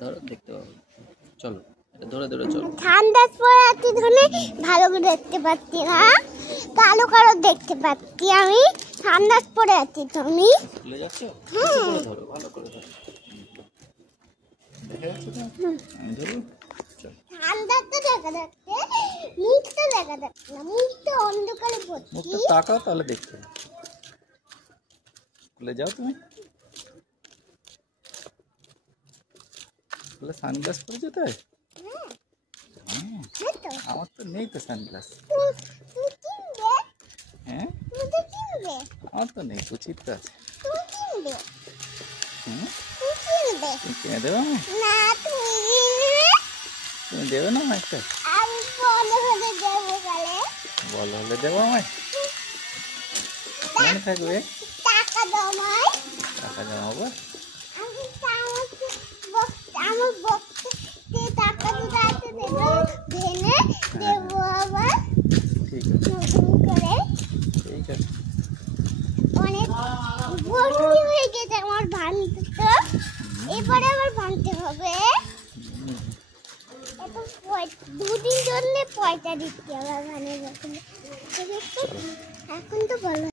ধরো দেখতে পাবো। চলো এটা ধরে ধরে চলো। ঠান্ডা পড়ে আছে ধরে ভালো করে দেখতে পাচ্ছি না, কালো কালো দেখতে পাচ্ছি আমি। ঠান্ডা পড়ে আছি তুমি চলে যাচ্ছ, ধরো ভালো করে ধরো। দেখা যাচ্ছে তো? আমি ধরো। ঠান্ডা তো দেখা যাচ্ছে, মুখটা দেখা যাচ্ছে না, মুখটা অন্ধকারে পড়ছে। মুখটা তাকাও তাহলে দেখতে পাবে। খুলে যাও তুমি। বলে সানগ্লাস পরেছো তাই? আমার তো নেই তো সানগ্লাস। তুই কিনবে? হ্যাঁ তুই তো কিনবে? আমার তো নেই, কুচিত তো আছে। তুই কিনবে? তুই কিনে দেবে আমায়? না তুমি কিনবে? তুমি দেবে না আমায় একটা? আমি বড় হলে দেবো কালে। বল হলে দেবো আমায়? মনে থাকবে? টাকা দাও আমায়। টাকা জমাবো। আমি আমার বক্সে টাকা দিতে দেবো, ভেঙে দেবো আবার ঠিক আছে, নতুন করে। ঠিক আছে। অনেক ভর্তি হয়ে গেছে আমার ভাঙতে, তো এবারে আবার ভাঙতে হবে। দুদিন জন্য পয়সা দিচ্ছি আবার, মানে এখন তো ভালো।